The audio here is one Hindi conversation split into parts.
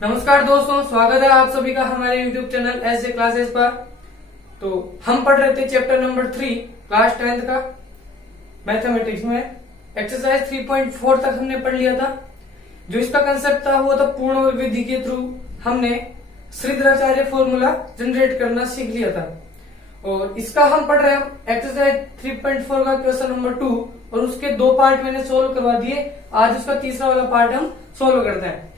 नमस्कार दोस्तों, स्वागत है आप सभी का हमारे YouTube चैनल ऐसे क्लासेस पर। तो हम पढ़ रहे थे चैप्टर नंबर 3 क्लास 10th का मैथमेटिक्स में एक्सरसाइज 3.4 तक हमने पढ़ लिया था। जो इसका कंसेप्ट था वो था पूर्ण विधि के थ्रू हमने श्रीधराचार्य फॉर्मूला जनरेट करना सीख लिया था। और इसका हम पढ़ रहे हैं एक्सरसाइज 3.4 का क्वेश्चन नंबर 2 और उसके दो पार्ट मैंने सोल्व करवा दिए। आज उसका तीसरा वाला पार्ट हम सोल्व करते हैं।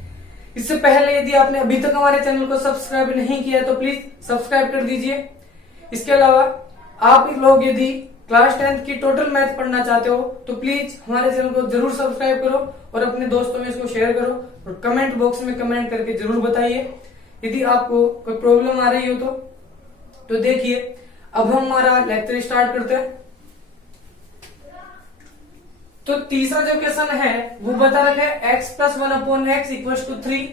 इससे पहले यदि आपने अभी तक हमारे चैनल को सब्सक्राइब नहीं किया तो प्लीज सब्सक्राइब कर दीजिए। इसके अलावा आप लोग यदि क्लास 10th की टोटल मैथ पढ़ना चाहते हो तो प्लीज हमारे चैनल को जरूर सब्सक्राइब करो और अपने दोस्तों में इसको शेयर करो और कमेंट बॉक्स में कमेंट करके जरूर बताइए यदि आपको कोई प्रॉब्लम आ रही हो तो देखिए अब हम हमारा लेक्चर स्टार्ट करते हैं। तो तीसरा जो क्वेश्चन है वो बता रखा है x plus 1/x equals to 3,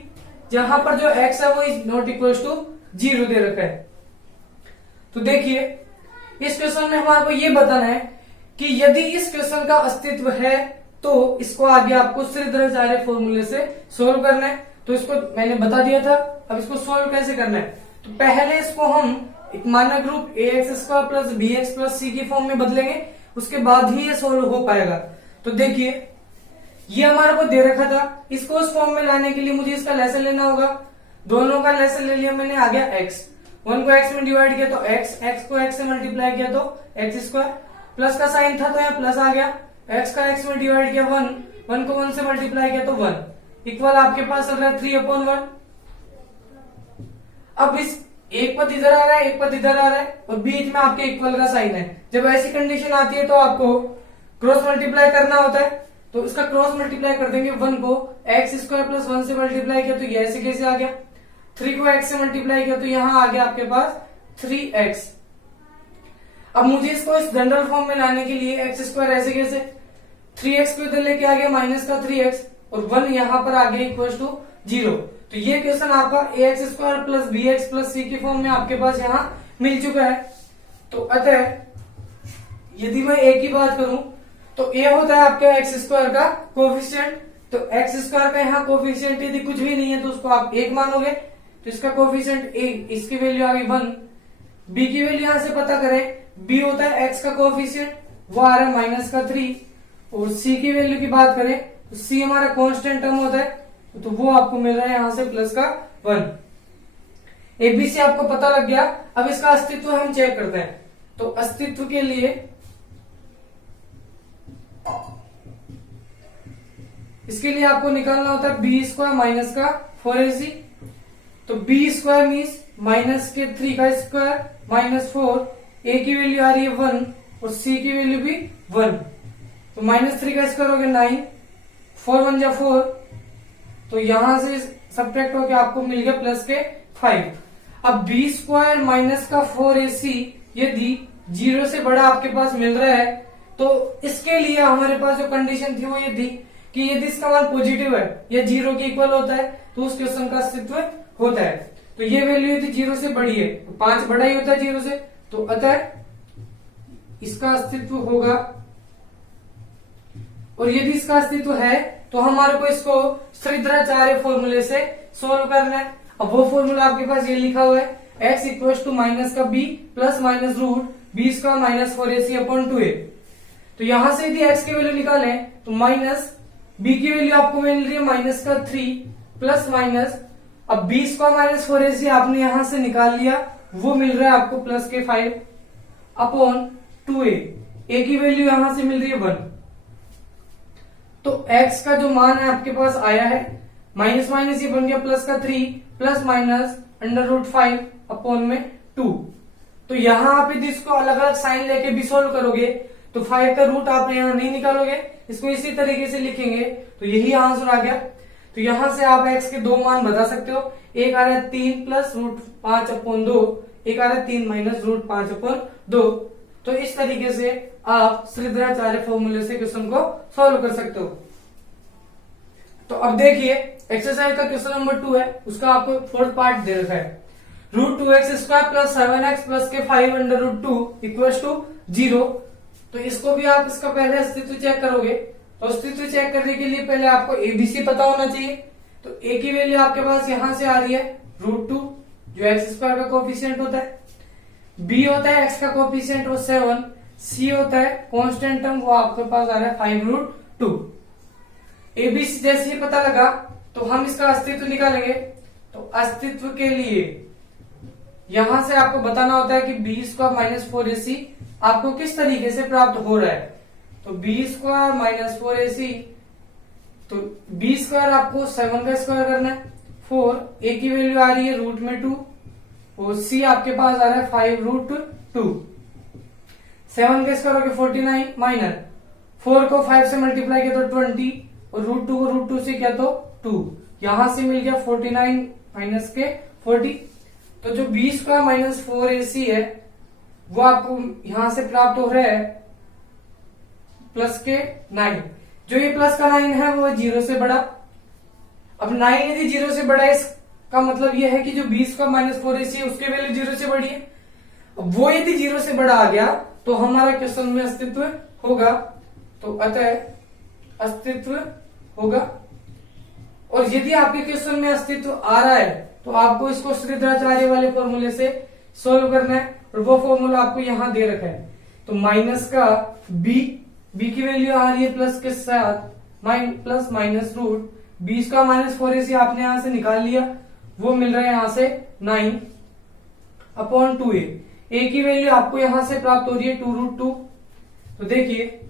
जहां पर जो x है वो इज नॉट इक्वल्स टू 0 दे रखा है। तो देखिए इस क्वेश्चन में हमारे को ये बताना है कि यदि इस क्वेश्चन का अस्तित्व है तो इसको आगे आपको श्रीधराचार्य फॉर्मूले से सोल्व करना है। तो इसको मैंने बता दिया था, अब इसको सोल्व कैसे करना है। तो पहले इसको हम एक मानक रूप ax² plus bx plus c की फॉर्म में बदलेंगे, उसके बाद ही ये सोल्व हो पाएगा। तो देखिए ये हमारे को दे रखा था, इसको उस फॉर्म में लाने के लिए मुझे इसका लेसन लेना होगा। दोनों का लेसन ले लिया मैंने, आ गया x, 1 को x में डिवाइड किया तो x को x से मल्टीप्लाई किया तो x², प्लस का साइन था तो यहाँ प्लस आ गया, x का x में डिवाइड किया 1 को 1 से मल्टीप्लाई किया तो 1 इक्वल आपके पास चल रहा है 3/1। अब इस एक पद इधर आ रहा है, एक पद इधर आ रहा है और बीच में आपके इक्वल का साइन है। जब ऐसी कंडीशन आती है तो आपको क्रॉस मल्टीप्लाई करना होता है। तो इसका क्रॉस मल्टीप्लाई कर देंगे, 1 को x² प्लस 1 से मल्टीप्लाई किया तो ये ऐसे कैसे आ गया, 3 को x से मल्टीप्लाई किया तो यहाँ आ गया आपके पास 3x। अब मुझे इसको इस जनरल फॉर्म में लाने के लिए x² ऐसे कैसे, 3x को इधर लेके आ गया माइनस का 3x और 1 यहाँ पर आ गया इक्वल टू 0। तो ये क्वेश्चन आपका ax² plus bx plus c की फॉर्म में आपके पास यहाँ मिल चुका है। तो अतः यदि मैं a की बात करूं तो a होता है आपके x² का कोफिशिएंट। तो x² का यहाँ कोफिशिएंट यदि कुछ भी नहीं है तो उसको आप 1 मानोगे, तो इसका कोफिशिएंट 1, इसकी वैल्यू आ गई 1। b की वैल्यू यहां से पता करें, b होता है x का कोफिशिएंट, वो आ रहा है माइनस का 3। और c की वैल्यू की बात करें तो c हमारा कांस्टेंट टर्म होता है तो वो आपको मिल रहा है यहां से प्लस का 1। एबीसी आपको पता लग गया। अब इसका अस्तित्व हम चेक करते हैं। तो अस्तित्व के लिए इसके लिए आपको निकालना होता है b² माइनस का 4ac। तो b² मीन्स माइनस के 3 का स्क्वायर माइनस 4, a की वैल्यू आ रही है 1 और c की वैल्यू भी 1। तो माइनस 3 का स्क्वायर हो गया 9, 4 1 जा 4, तो यहां से सब्ट्रैक्ट होकर आपको मिल गया प्लस के 5। अब b² माइनस का 4ac यदि 0 से बड़ा आपके पास मिल रहा है तो इसके लिए हमारे पास जो कंडीशन थी वो ये थी कि यदि इसका मान पॉजिटिव है या 0 के इक्वल होता है तो उस क्वेश्चन का अस्तित्व होता है। तो ये वैल्यू यदि 0 से बड़ी है तो 5 बड़ा ही होता है 0 से, तो अतः इसका अस्तित्व होगा। और यदि इसका अस्तित्व है तो हमारे को इसको श्रीधराचार्य फॉर्मूले से सोल्व करना है। अब वो फॉर्मूला आपके पास ये लिखा हुआ है, x इक्वल टू माइनस का b plus minus root b² minus 4ac upon 2a। तो यहां से यदि x की वैल्यू निकालें तो माइनस b की वैल्यू आपको मिल रही है माइनस का 3 प्लस माइनस, अब b² माइनस 4ac आपने यहां से निकाल लिया, वो मिल रहा है आपको प्लस के 5 अपॉन 2a। a की वैल्यू यहां से मिल रही है 1। तो x का जो मान है आपके पास आया है माइनस माइनस ये बन गया प्लस का 3 प्लस माइनस √5 अपॉन में 2। तो यहां आप यदि इसको अलग अलग साइन लेके भी सोल्व करोगे तो 5 का रूट आप यहाँ नहीं निकालोगे, इसको इसी तरीके से लिखेंगे तो यही आंसर आ गया। तो यहां से आप x के दो मान बता सकते हो, एक आ रहा है 3 प्लस √5 अपॉन 2, एक आ रहा है 3 माइनस √5 अपॉन 2। तो इस तरीके से आप श्रीधराचार्य फॉर्मूले से क्वेश्चन को सॉल्व कर सकते हो। तो अब देखिए एक्सरसाइज का क्वेश्चन नंबर 2 है, उसका आपको फोर्थ पार्ट दे रखा है, √2x² प्लस 7x प्लस के 5√2 इक्वल टू 0। तो इसको भी आप इसका पहले अस्तित्व चेक करोगे। तो अस्तित्व चेक करने के लिए पहले आपको एबीसी पता होना चाहिए। तो a की वैल्यू आपके पास यहां से आ रही है √2 जो एक्स स्क्वायर का कोफिशिएंट होता है, b होता है एक्स का कोफिशिएंट वो 7, c होता है कांस्टेंट टर्म वो आपके पास आ रहा है 5√2। एबीसी जैसे ही पता लगा तो हम इसका अस्तित्व निकालेंगे। तो अस्तित्व के लिए यहां से आपको बताना होता है कि बी स्क्वायर माइनस 4ac आपको किस तरीके से प्राप्त हो रहा है। तो बी स्क्वायर माइनस 4ac, तो बी स्क्वायर आपको 7 का स्क्वायर करना है, 4 a की वैल्यू आ रही है √2 और c आपके पास आ रहा है 5√2। 7 का स्क्वायर हो गया 49 माइनस 4 को 5 से मल्टीप्लाई किया तो 20 और √2 को √2 से क्या तो 2, यहां से मिल गया 49 माइनस के 40। तो जो बी स्क्वायर माइनस 4ac है वो आपको यहां से प्राप्त हो रहा है प्लस के 9। जो ये प्लस का 9 है वो 0 से बड़ा। अब 9 यदि 0 से बड़ा है इसका मतलब ये है कि जो बी स्क्वायर माइनस 4ac है उसकी वैल्यू 0 से बड़ी है। अब वो यदि 0 से बड़ा आ गया तो हमारा क्वेश्चन में अस्तित्व होगा। तो अतः अस्तित्व होगा। और यदि आपके क्वेश्चन में अस्तित्व आ रहा है तो आपको इसको श्रीधराचार्य वाले फॉर्मूले से सोल्व करना है और वो फॉर्मूला आपको यहां दे रखा है। तो माइनस का बी की वैल्यू आ रही है प्लस के साथ प्लस माइनस रूट बी का माइनस 4ac आपने यहां से निकाल लिया, वो मिल रहा है यहां से 9/2a। a की वैल्यू आपको यहां से प्राप्त हो रही है 2√2। तो देखिए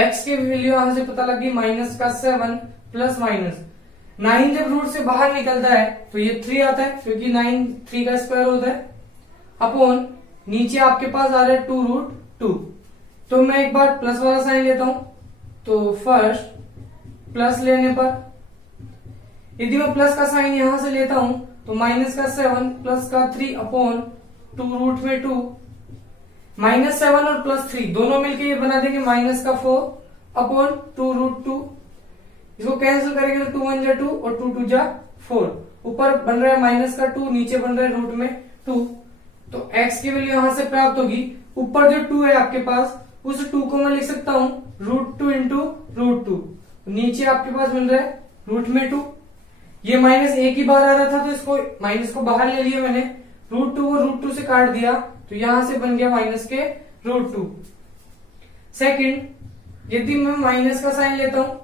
x की वैल्यू यहां से पता लगी माइनस का 7 प्लस माइनस 9 जब रूट से बाहर निकलता है तो ये 3 आता है क्योंकि 9 3 का स्क्वायर होता है अपॉन नीचे आपके पास आ रहा है 2√2। तो मैं एक बार प्लस वाला साइन लेता हूं। तो फर्स्ट प्लस लेने पर यदि मैं प्लस का साइन यहां से लेता हूं तो माइनस का 7 प्लस का 3 अपॉन 2√2 -7 और +3 दोनों मिलके ये बना देंगे माइनस का 4 अपॉन 2√2। इसको कैंसिल करेंगे तो 2 1 जा 2 और 2 2 जा 4। ऊपर बन रहा है माइनस का 2, नीचे बन रहा है रूट में 2। तो x की वैल्यू यहां से प्राप्त होगी। ऊपर जो 2 है आपके पास उस 2 को मैं लिख सकता हूं √2 इंटू √2। नीचे आपके पास मिल रहा है रूट में 2। ये माइनस एक ही बार आ रहा था तो इसको माइनस को बाहर ले लिया मैंने, √2 को √2 से काट दिया तो यहां से बन गया माइनस के √2। सेकंड यदि मैं माइनस का साइन लेता हूं,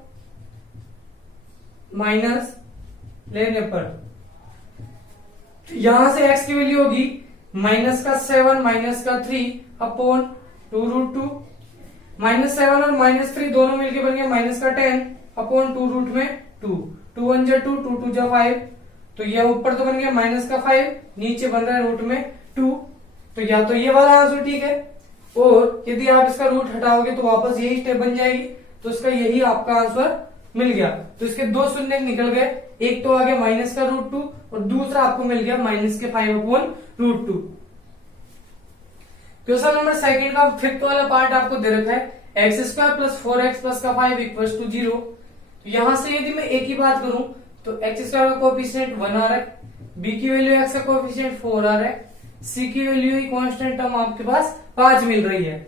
माइनस लेने पर तो यहां से x की वैल्यू होगी माइनस का 7 माइनस का 3 अपॉन 2√2। -7 और -3 दोनों मिलके बन गया माइनस का 10 अपॉन 2√2। 2 1 जा 2 2 2 जा 5। तो यह ऊपर तो बन गया माइनस का 5, नीचे बन रहा है रूट में 2। तो या तो ये वाला आंसर ठीक है और यदि आप इसका रूट हटाओगे तो वापस यही स्टेप बन जाएगी। तो इसका यही आपका आंसर मिल गया। तो इसके 2 शून्य निकल गए, एक तो आ गया माइनस का √2 और दूसरा आपको मिल गया माइनस के 5/√2। क्वेश्चन नंबर सेकंड का फिफ्थ वाला पार्ट आपको दे रखा है x² + 4x + का 5 = 0। तो यहां से यदि मैं a की बात करूं तो x² का कोएफिशिएंट 1 आ रहा है, b की वैल्यू x का कोएफिशिएंट 4 आ रहा है, c की वैल्यू ही कांस्टेंट टर्म आपके पास 5 मिल रही है।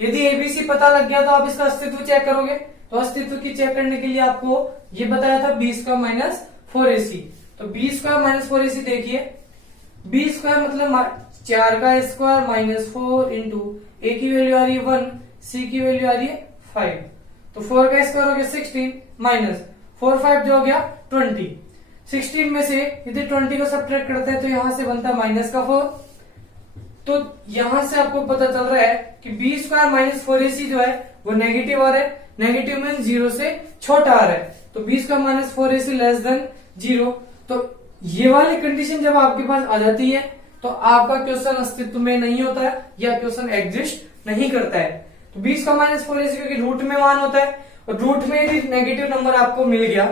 यदि एबीसी पता लग गया तो आप इसका अस्तित्व चेक करोगे। तो अस्तित्व की चेक करने के लिए आपको ये बताया था b² - 4ac। तो b² - 4ac देखिए, b² मतलब 4 का स्क्वायर माइनस 4 इंटू a की वैल्यू आ रही है 1, c की वैल्यू आ रही है 5। तो 4 का स्क्वायर हो गया 16 माइनस 4 5 जो हो गया 20। 16 में से यदि 20 को सब्ट्रैक्ट करते हैं तो यहां से बनता है माइनस का 4। तो यहां से आपको पता चल रहा है कि b² - 4ac जो है वो नेगेटिव आ रहा है। नेगेटिव मीन 0 से छोटा आ रहा है। तो b² - 4ac लेस देन 0। तो ये वाली कंडीशन जब आपके पास आ जाती है तो आपका क्वेश्चन अस्तित्व में नहीं होता है या क्वेश्चन एग्जिस्ट नहीं करता है। तो b² - 4ac क्योंकि रूट में मान होता है और रूट में यदि नेगेटिव नंबर आपको मिल गया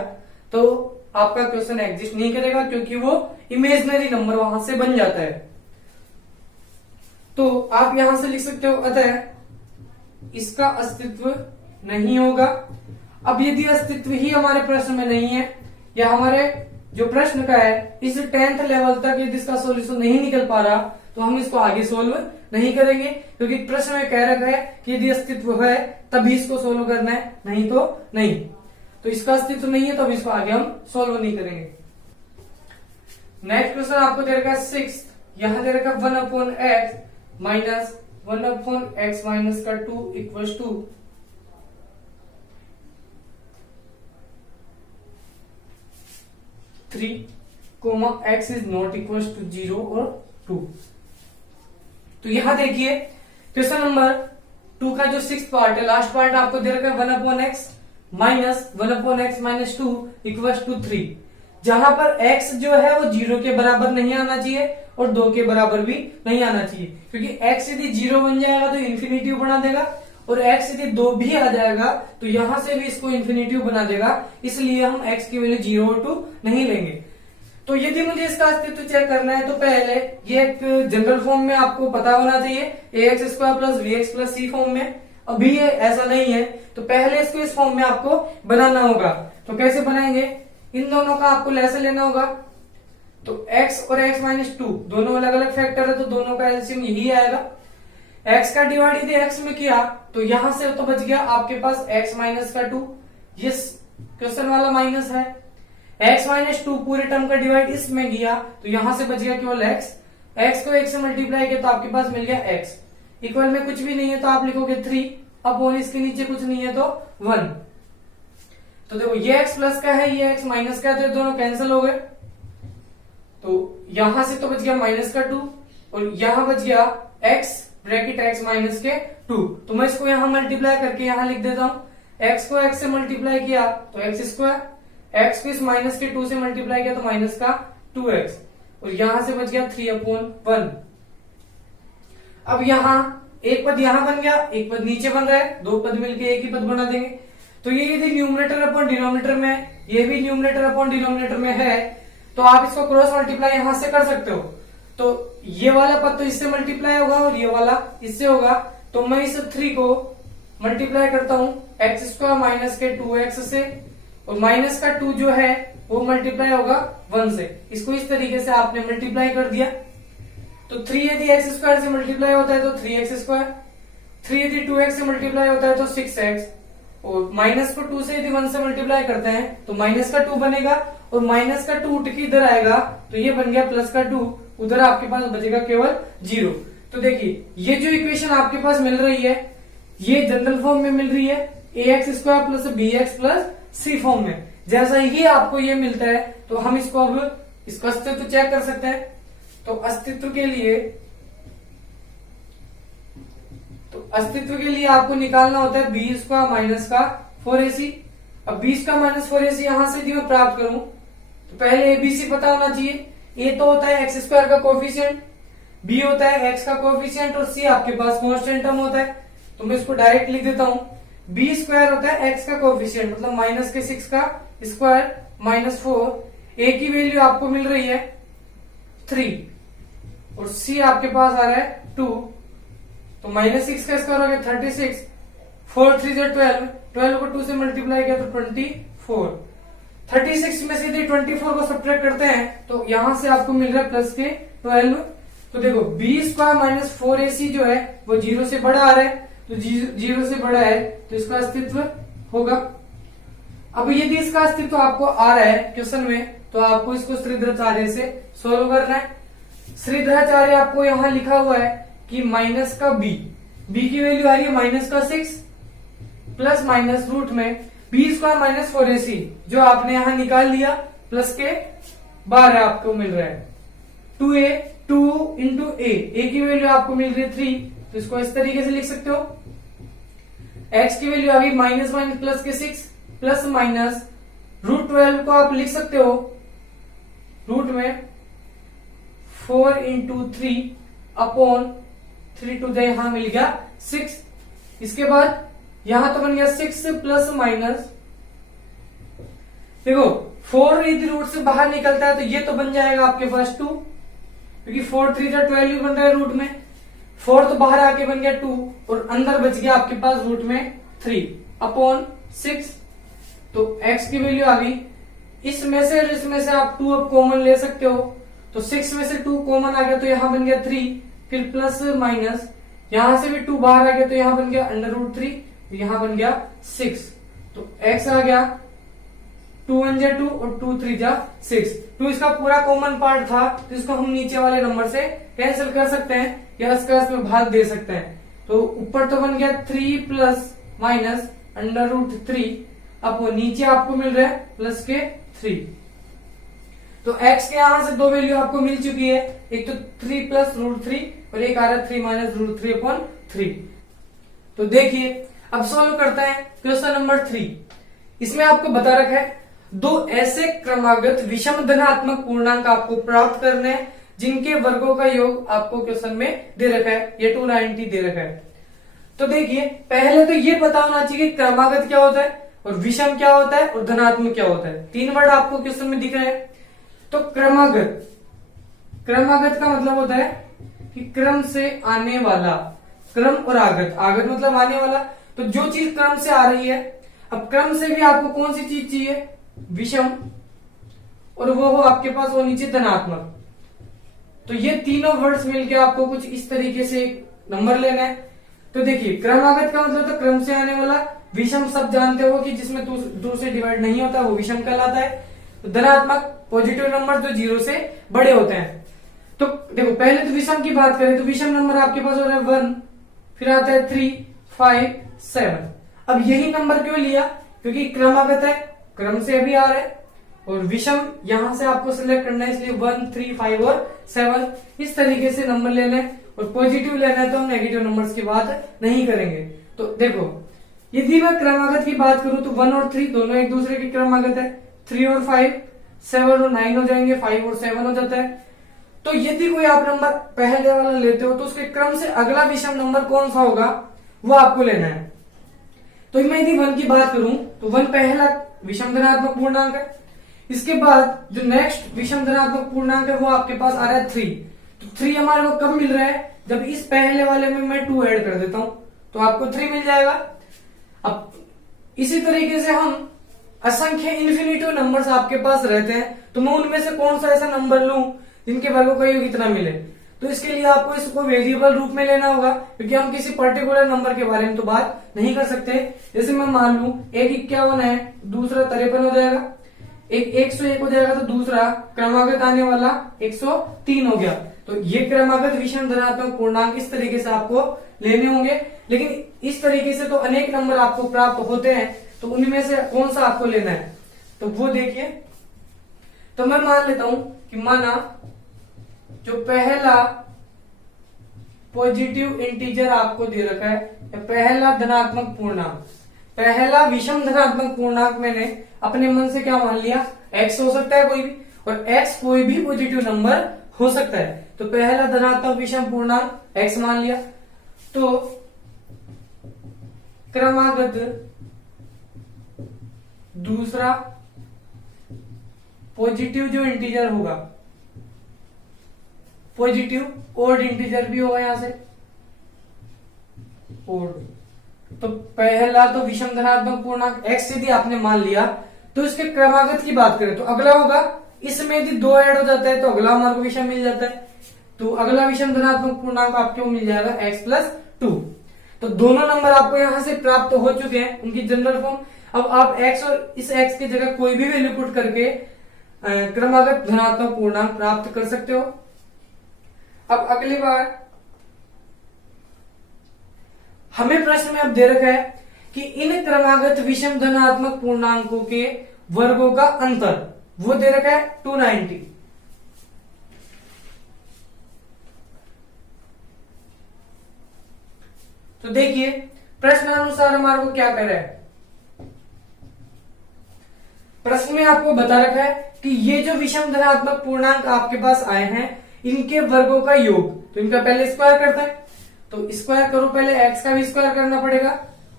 तो आपका क्वेश्चन एग्जिस्ट नहीं करेगा क्योंकि वो इमेजिनरी नंबर वहां से बन जाता है। तो आप यहां से लिख सकते हो अतः इसका अस्तित्व नहीं होगा। अब यदि अस्तित्व ही हमारे प्रश्न में नहीं है या हमारे जो प्रश्न का है इस 10th लेवल तक यदि इसका सॉल्यूशन नहीं निकल पा रहा तो हम इसको आगे सोल्व नहीं करेंगे क्योंकि प्रश्न में कह रखा है कि यदि अस्तित्व है तभी इसको सोल्व करना है, नहीं तो नहीं। तो इसका अस्तित्व नहीं है, तो अब इसको आगे हम सॉल्व नहीं करेंगे। नेक्स्ट क्वेश्चन आपको दे रखा है 6, यहां दे रखा 1/x माइनस 1/x माइनस का 2 equals to 3, x is not equals to 0 और 2। तो यहां देखिए क्वेश्चन नंबर 2 का जो 6th पार्ट है, लास्ट पार्ट आपको दे रखा है 1/x minus 1/x minus 2 equals to 3, जहां पर x जो है वो 0 के बराबर नहीं आना चाहिए और 2 के बराबर भी नहीं आना चाहिए, क्योंकि x यदि 0 बन जाएगा तो इन्फिनिटिव बना देगा और x यदि 2 भी आ जाएगा तो यहां से भी इसको इन्फिनिटिव बना देगा, इसलिए हम x की वैल्यू 0 और 2 नहीं लेंगे। तो यदि मुझे इसका अस्तित्व चेक करना है तो पहले ये एक जनरल फॉर्म में आपको पता होना चाहिए ax square plus bx plus c form में। अभी ये ऐसा नहीं है तो पहले इसको इस फॉर्म में आपको बनाना होगा। तो कैसे बनाएंगे, इन दोनों का आपको लेसन लेना होगा। तो x और x माइनस 2 दोनों अलग अलग फैक्टर है तो दोनों का एलसीएम यही आएगा। x का डिवाइड यदि x में किया तो यहां से तो बच गया आपके पास x माइनस का 2, ये क्वेश्चन वाला माइनस है। x माइनस 2 पूरे टर्म का डिवाइड इसमें किया तो यहां से बच गया केवल x, x को 1 से मल्टीप्लाई किया तो आपके पास मिल गया x, इक्वल में कुछ भी नहीं है तो आप लिखोगे 3 अपॉन इसके नीचे कुछ नहीं है तो 1। तो देखो ये x प्लस का है, ये x माइनस का है, तो ये दोनों कैंसिल हो गए। तो यहां से तो बच गया माइनस का 2 और यहां बच गया x ब्रैकेट x माइनस के 2। तो मैं इसको यहां मल्टीप्लाई करके यहां लिख देता हूं, x को x से मल्टीप्लाई किया तो x स्क्वायर, x को इस माइनस के 2 से मल्टीप्लाई किया तो माइनस का 2x और यहां से बच गया 3/1। अब यहां एक पद यहां बन गया, एक पद नीचे बन रहा है, दो पद मिलके एक ही पद बना देंगे। तो ये यदि न्यूमरेटर अपॉन डिनोमिनेटर में है, ये भी न्यूमरेटर अपॉन डिनोमिनेटर में है, तो आप इसको क्रॉस मल्टीप्लाई यहां से कर सकते हो। तो ये वाला पद तो इससे मल्टीप्लाई होगा और ये वाला इससे होगा, तो मैं इस 3 को मल्टीप्लाई करता हूं x स्क्वायर माइनस के 2x से, और माइनस का 2 जो है वो मल्टीप्लाई होगा 1 से। इसको इस तरीके से आपने मल्टीप्लाई कर दिया। तो 3 यदि x स्क्वायर से मल्टीप्लाई होता है तो 3x स्क्वायर, 3 यदि 2x से मल्टीप्लाई होता है तो 6x, और माइनस को 2 से यदि 1 से मल्टीप्लाई करते हैं तो माइनस का 2 बनेगा और माइनस का 2 उठ के इधर आएगा तो ये बन गया प्लस का 2, उधर आपके पास बचेगा केवल 0। तो देखिए ये जो इक्वेशन आपके पास मिल रही है ये जनरल फॉर्म में मिल रही है, ax square plus bx plus c form में। जैसा ही आपको ये मिलता है तो हम इसको अब इसका अस्तित्व चेक कर सकते हैं। तो अस्तित्व के लिए आपको निकालना होता है बी स्क्वायर माइनस का 4ac। अब 20 का माइनस 4ac यहां से यदि मैं प्राप्त करूं तो पहले एबीसी पता होना चाहिए। ए तो होता है एक्स स्क्वायर का कोफिशिएंट, बी होता है एक्स का कोफिशिएंट और सी आपके पास कांस्टेंट टर्म होता है। तो मैं इसको डायरेक्ट लिख देता हूं, बी स्क्वायर होता है एक्स का कोफिशिएंट मतलब माइनस के 6 का स्क्वायर माइनस 4, ए की वैल्यू आपको मिल रही है 3 और सी आपके पास आ रहा है 2, तो माइनस 6 का स्क्वायर हो गया 36, 4 3 12, 12 को 2 से मल्टीप्लाई किया तो 24, 36 में से यदि 24 को सब्ट्रैक्ट करते हैं तो यहां से आपको मिल रहा है प्लस के 12। तो देखो बी स्क्वायर माइनस 4ac जो है वो 0 से बड़ा आ रहा है, तो 0 से बड़ा है तो इसका अस्तित्व होगा। अब यदि इसका अस्तित्व आपको आ रहा है क्वेश्चन में तो आपको इसको श्रीधराचार्य से सोल्व करना है। श्रीधराचार्य आपको यहां लिखा हुआ है कि माइनस का बी की वैल्यू आ रही है माइनस का 6 प्लस माइनस रूट में बी स्क्वायर माइनस 4ac जो आपने यहां निकाल लिया प्लस के 12 आपको मिल रहा है 2 इंटू ए की वैल्यू आपको मिल रही है 3, तो इसको इस तरीके से लिख सकते हो। x की वैल्यू आ गई माइनस माइनस प्लस के 6 प्लस माइनस रूट 12 को आप लिख सकते हो रूट में 4 इंटू 3 अपॉन 3 टू द यहां मिल गया 6। इसके बाद यहां तो बन गया 6 प्लस माइनस, देखो 4 यदि रूट से बाहर निकलता है तो ये तो बन जाएगा आपके पास 2, क्योंकि 4 3 12 बन रहा है रूट में, 4 तो बाहर आके बन गया 2 और अंदर बच गया आपके पास रूट में 3 अपॉन 6। तो x की वैल्यू आ गई, इसमें से और इसमें से आप 2 अब कॉमन ले सकते हो, तो 6 में से 2 कॉमन आ गया तो यहां बन गया 3, फिर प्लस माइनस यहां से भी 2 बाहर आ गया तो यहां बन गया अंडर रूट 3, यहां बन गया 6। तो x आ गया 2 1 जा 2 और 2 3 जा 6। 2 इसका पूरा कॉमन पार्ट था, तो इसको हम नीचे वाले नंबर से कैंसिल कर सकते हैं या इसका इसमें भाग दे सकते हैं। तो ऊपर तो बन गया 3 प्लस माइनस √3, अब वो नीचे आपको मिल रहा है प्लस के 3। तो x के यहां से दो वैल्यू आपको मिल चुकी है, एक तो 3 प्लस √3 और एक आ रहा है 3 माइनस √3/3। तो देखिए अब सॉल्व करते हैं क्वेश्चन नंबर 3। इसमें आपको बता रखा है दो ऐसे क्रमागत विषम धनात्मक पूर्णांक आपको प्राप्त करने हैं जिनके वर्गों का योग आपको क्वेश्चन में दे रखा है, ये 290 दे रखा है। तो देखिए पहले तो ये पता होना चाहिए कि क्रमागत क्या होता है और विषम क्या होता है और धनात्मक क्या होता है। 3 वर्ड आपको क्वेश्चन में दिख रहे हैं। तो क्रमागत, क्रमागत का मतलब होता है कि क्रम से आने वाला, क्रम और आगत, आगत मतलब आने वाला। तो जो चीज क्रम से आ रही है, अब क्रम से भी आपको कौन सी चीज चाहिए, विषम, और वो हो आपके पास वो नीचे धनात्मक। तो ये तीनों वर्ड्स मिलके आपको कुछ इस तरीके से नंबर लेना है। तो देखिए क्रमागत का मतलब तो क्रम से आने वाला, विषम सब जानते हो कि जिसमें 2 से डिवाइड नहीं होता वो विषम कहलाता है। तो धनात्मक पॉजिटिव नंबर जो 0 से बड़े होते हैं। तो देखो पहले तो विषम की बात करें तो विषम नंबर आपके पास हो रहा है 1, फिर आता है 3 5 7। अब यही नंबर क्यों लिया, क्योंकि क्रमागत है, क्रम से अभी आ रहा है, और विषम यहां से आपको सिलेक्ट करना है, इसलिए 1 3 5 और 7 इस तरीके से नंबर लेना है। और पॉजिटिव लेना है तो हम नेगेटिव नंबर्स की बात नहीं करेंगे। तो देखो यदि मैं क्रमागत की बात करूं तो 1 और 3 दोनों एक दूसरे की क्रमागत है, 3 और 5 7 और 9 हो जाएंगे, 5 और 7 हो जाता है। तो यदि कोई आप नंबर पहले वाला लेते हो तो उसके क्रम से अगला विषम नंबर कौन सा होगा वो आपको लेना है। तो मैं यदि 1 की बात करूं तो 1 पहला विषम धनात्मक पूर्णांक है। इसके बाद जो नेक्स्ट विषम धनात्मक पूर्णांक है वो आपके पास आ रहा है 3। तो 3 हमारे को कब मिल रहा है, जब इस पहले वाले में मैं 2 ऐड कर देता हूं तो आपको 3 मिल जाएगा। अब इसी तरीके से हम असंख्य इन्फिनिटिव नंबर्स आपके पास रहते हैं, तो मैं उनमें से कौन सा ऐसा नंबर लूं जिनके वर्गों का योग इतना मिले। तो इसके लिए आपको इसको वेरिएबल रूप में लेना होगा, क्योंकि हम किसी पर्टिकुलर नंबर के बारे में तो बात नहीं कर सकते। जैसे मैं मान लूं एक 51 है, दूसरा 53 हो जाएगा, एक 101 हो जाएगा, तो दूसरा क्रमागत आने वाला 103 हो गया। तो ये क्रमागत विषम धनात्मक पूर्णांक इस तरीके से आपको लेने होंगे। लेकिन इस तरीके से तो अनेक नंबर आपको प्राप्त होते हैं, तो उनमें से कौन सा आपको लेना है तो वो देखिए। तो मैं मान लेता हूं कि माना जो पहला पॉजिटिव इंटीजर आपको दे रखा है, पहला धनात्मक पूर्णांक, पहला विषम धनात्मक पूर्णांक मैंने अपने मन से क्या मान लिया, x हो सकता है कोई भी, और x कोई भी पॉजिटिव नंबर हो सकता है। तो पहला धनात्मक विषम पूर्णांक x मान लिया। तो क्रमागत दूसरा पॉजिटिव जो इंटीजर होगा, पॉजिटिव ओड इंटीजर भी होगा यहां से ओड। तो पहला तो विषम धनात्मक पूर्णांक x यदि आपने मान लिया, तो इसके क्रमागत की बात करें तो अगला होगा, इसमें यदि 2 ऐड हो जाता है तो अगला हमारे को विषम मिल जाता है। तो अगला विषम धनात्मक पूर्णांक आपको मिल जाएगा x+2। तो दोनों नंबर आपको यहां से प्राप्त हो चुके हैं, उनकी जनरल फॉर्म। अब आप x और इस x की जगह कोई भी वैल्यू पुट करके क्रमागत धनात्मक पूर्णांक प्राप्त कर सकते हो। अब अगली बार हमें प्रश्न में अब दे रखा है कि इन क्रमागत विषम धनात्मक पूर्णांकों के वर्गों का अंतर, वो दे रखा है 290। तो देखिए प्रश्नानुसार हमारे को क्या कर रहा है, प्रश्न में आपको बता रखा है कि ये जो विषम धनात्मक पूर्णांक आपके पास आए हैं इनके वर्गों का योग, तो इनका पहले स्क्वायर करते हैं। तो स्क्वायर करो, पहले x का भी स्क्वायर करना पड़ेगा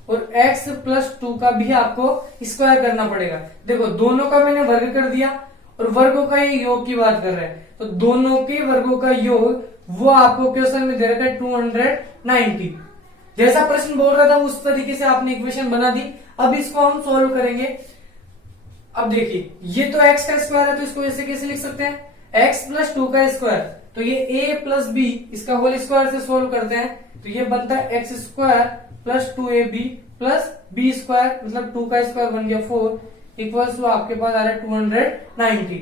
और x+2 का भी आपको स्क्वायर करना पड़ेगा। देखो दोनों का मैंने वर्ग कर दिया और वर्गों का ये योग की बात कर रहा है, तो दोनों के वर्गों का योग वो आपको क्वेश्चन में दे रखा है 290। जैसा प्रश्न बोल रहा था उस तरीके से आपने इक्वेशन बना दी। अब इसको हम सोल्व करेंगे। अब देखिए ये तो x का स्क्वायर है, तो इसको ऐसे कैसे लिख सकते हैं, x+2 का स्क्वायर। तो ये a+b इसका होल स्क्वायर से सोल्व करते हैं, तो ये बनता है x² + 2ab + b² मतलब 2 का स्क्वायर बन गया 4, इक्वल्स टू आपके पास आ रहा है 290।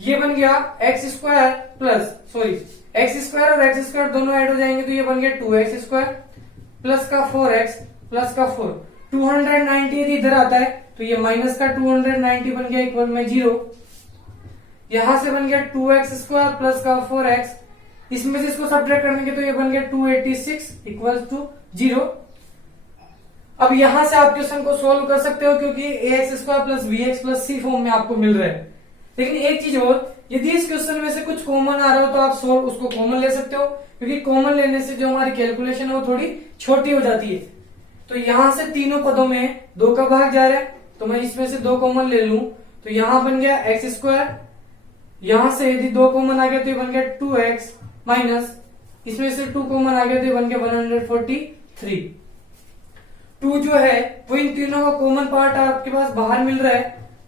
ये बन गया x square plus x square और एक्स स्क्वायर दोनों ऐड हो जाएंगे तो ये बन गया 2x स्क्वायर प्लस का 4x प्लस का 4। 290 यदि इधर आता है तो ये माइनस का 290 बन गया इक्वल में 0। यहां से बन गया 2x स्क्वायर प्लस का 4x, इसमें से इसको सब्ट्रैक्ट करेंगे तो ये बन गया 286 इक्वल टू 0। अब यहां से आप क्वेश्चन को सोल्व कर सकते हो क्योंकि ax square plus bx plus c form में आपको मिल रहा है। लेकिन एक चीज और, यदि इस क्वेश्चन में से कुछ कॉमन आ रहा हो तो आप सोल्व उसको कॉमन ले सकते हो, क्योंकि कॉमन लेने से जो हमारी कैलकुलेशन है वो थोड़ी छोटी हो जाती है। तो यहां से तीनों पदों में 2 का भाग जा रहा है तो मैं इसमें से 2 कॉमन ले लूं तो यहां बन गया एक्स स्क्वायर, यहां से यदि 2 कॉमन आ गया तो ये बन गया 2x माइनस इसमें से 2 कॉमन आ गया तो ये बन गया 143। 2 जो है वो इन तीनों का कॉमन पार्ट आपके पास बाहर मिल रहा है,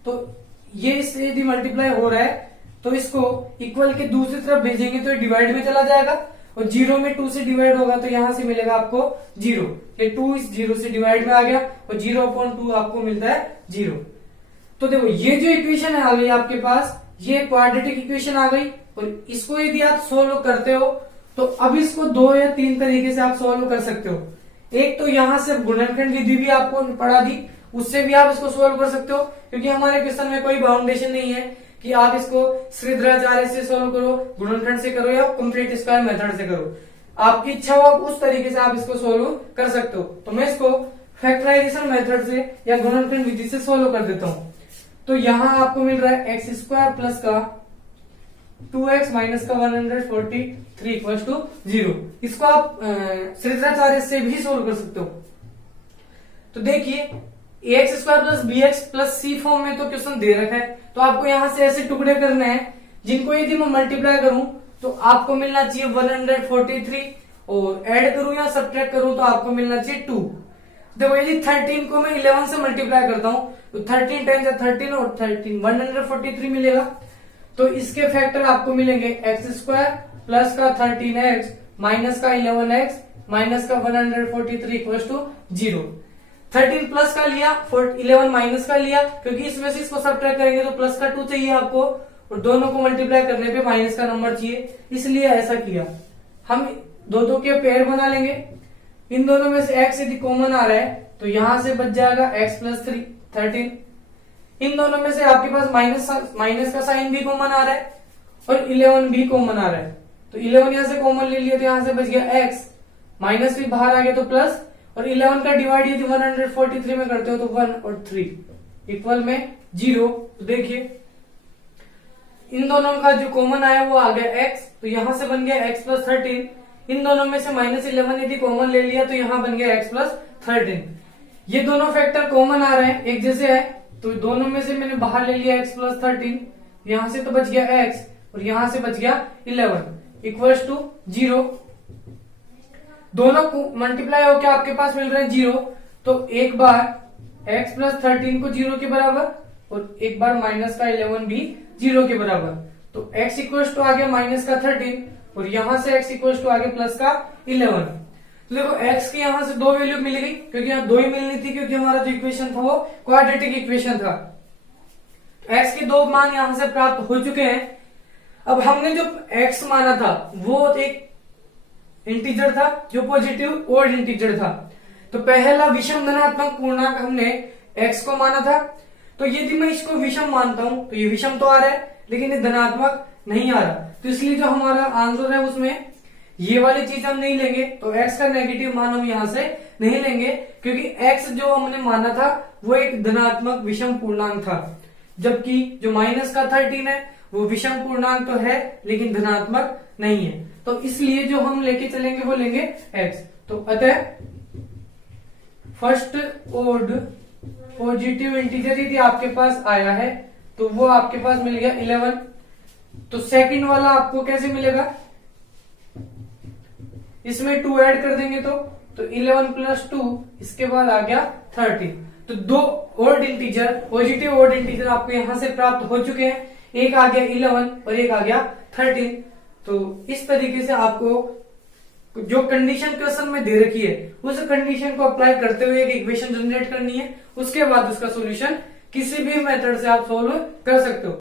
तो ये इससे यदि मल्टीप्लाई हो रहा है तो इसको इक्वल के दूसरी तरफ भेजेंगे तो ये डिवाइड में चला जाएगा और 0 में 2 से डिवाइड होगा तो यहां से मिलेगा आपको 0। ये 2 इस 0 से डिवाइड में आ गया और 0/2 आपको मिलता है 0। तो देखो ये जो इक्वेशन है आ गई आपके पास, ये क्वाड्रेटिक इक्वेशन आ गई और इसको यदि आप सोल्व करते हो तो अब इसको 2 या 3 तरीके से आप सोल्व कर सकते हो। एक तो यहां से गुणनखंड विधि भी आपको पढ़ा दी, उससे भी आप इसको सोल्व कर सकते हो, क्योंकि हमारे क्वेश्चन में कोई बाउंडेशन नहीं है कि आप इसको श्रीधराचार्य से सोल्व करो, गुणनखंड से करो या कंप्लीट स्क्वायर मेथड से करो। आपकी इच्छा हो आप उस तरीके से आप इसको सोल्व कर सकते हो। तो मैं इसको फैक्टराइजेशन मेथड से या गुणनखंड विधि से सोल्व कर देता हूं। तो यहां आपको मिल रहा है एक्स स्क्वायर प्लस का 2x माइनस का 143 इक्वल टू 0। इसको आप श्रीधराचार्य से भी सोल्व कर सकते हो। तो देखिए ax square plus bx plus c form में तो क्वेश्चन दे रखा है, तो आपको यहां से ऐसे टुकड़े करने हैं जिनको यदि मैं मल्टीप्लाई करूं तो आपको मिलना चाहिए 143 और ऐड करूं या सब्ट्रैक्ट करूं तो आपको मिलना चाहिए 2। देखो यदि 13 को मैं 11 से मल्टीप्लाई करता हूं तो 13 टाइम्स 13 और 13 143 मिलेगा। तो इसके फैक्टर आपको मिलेंगे एक्स स्क्वायर प्लस का 13x माइनस का 11x माइनस का 143 इक्वल टू 0। 13 प्लस का लिया 11 माइनस का लिया, क्योंकि इसमें से इसको सब्ट्रैक्ट करेंगे तो प्लस का 2 चाहिए आपको और दोनों को मल्टीप्लाई करने पे माइनस का नंबर चाहिए, इसलिए ऐसा किया। हम दो के पेयर बना लेंगे। इन दोनों में से x यदि कॉमन आ रहा है तो यहां से बच जाएगा x प्लस 13। इन दोनों में से आपके पास माइनस का साइन भी कॉमन आ रहा है और 11 भी कॉमन आ रहा है, तो 11 यहां से कॉमन ले लिया तो यहां से बच गया x, माइनस भी बाहर आ गया तो प्लस, और 11 का डिवाइड यदि 143 में करते हो तो 1 और 3 इक्वल में 0। तो देखिए इन दोनों का जो कॉमन आया वो आ गया x, तो यहां से बन गया x प्लस 13। इन दोनों में से माइनस 11 यदि कॉमन ले लिया तो यहां बन गया x प्लस 13। ये दोनों फैक्टर कॉमन आ रहे हैं, एक जैसे है, तो दोनों में से मैंने बाहर ले लिया x प्लस 13, यहां से तो बच गया x और यहां से बच गया 11 इक्वल्स टू 0। दोनों को मल्टीप्लाई होकर आपके पास मिल रहा है 0, तो एक बार x प्लस 13 को 0 के बराबर और एक बार माइनस का 11 भी 0 के बराबर, तो x इक्वल्स टू आ गया माइनस का 13 और यहां से x इक्वल्स टू आ गया प्लस का 11। तो देखो x की यहां से 2 वैल्यू मिल गई, क्योंकि यहाँ 2 ही मिलनी थी, क्योंकि हमारा जो इक्वेशन था वो क्वाड्रेटिक इक्वेशन था। x के 2 मान यहां से प्राप्त हो चुके हैं। अब हमने जो x माना था वो एक इंटीजर था जो पॉजिटिव ओड इंटीजर था, तो पहला विषम धनात्मक पूर्णांक हमने x को माना था। तो यदि मैं इसको विषम मानता हूं तो ये विषम तो आ रहा है लेकिन ये धनात्मक नहीं आ रहा, तो इसलिए जो हमारा आंसर है उसमें ये वाली चीज हम नहीं लेंगे, तो x का नेगेटिव मान हम यहां से नहीं लेंगे, क्योंकि x जो हमने माना था वो एक धनात्मक विषम पूर्णांक था, जबकि जो माइनस का 13 है वो विषम पूर्णांक तो है लेकिन धनात्मक नहीं है, तो इसलिए जो हम लेके चलेंगे वो लेंगे x। तो अतः फर्स्ट ओड पॉजिटिव इंटीजर यदि आपके पास आया है तो वो आपके पास मिल गया 11। तो सेकंड वाला आपको कैसे मिलेगा, इसमें 2 ऐड कर देंगे तो 11 प्लस 2 इसके बाद आ गया 13। तो 2 odd integer positive odd integer आपको यहां से प्राप्त हो चुके हैं, एक आ गया 11 और एक आ गया 13। तो इस तरीके से आपको जो कंडीशन क्वेश्चन में दे रखी है उस कंडीशन को अप्लाई करते हुए एक इक्वेशन जनरेट करनी है, उसके बाद उसका सॉल्यूशन किसी भी मेथड से आप सोल्व कर सकते हो।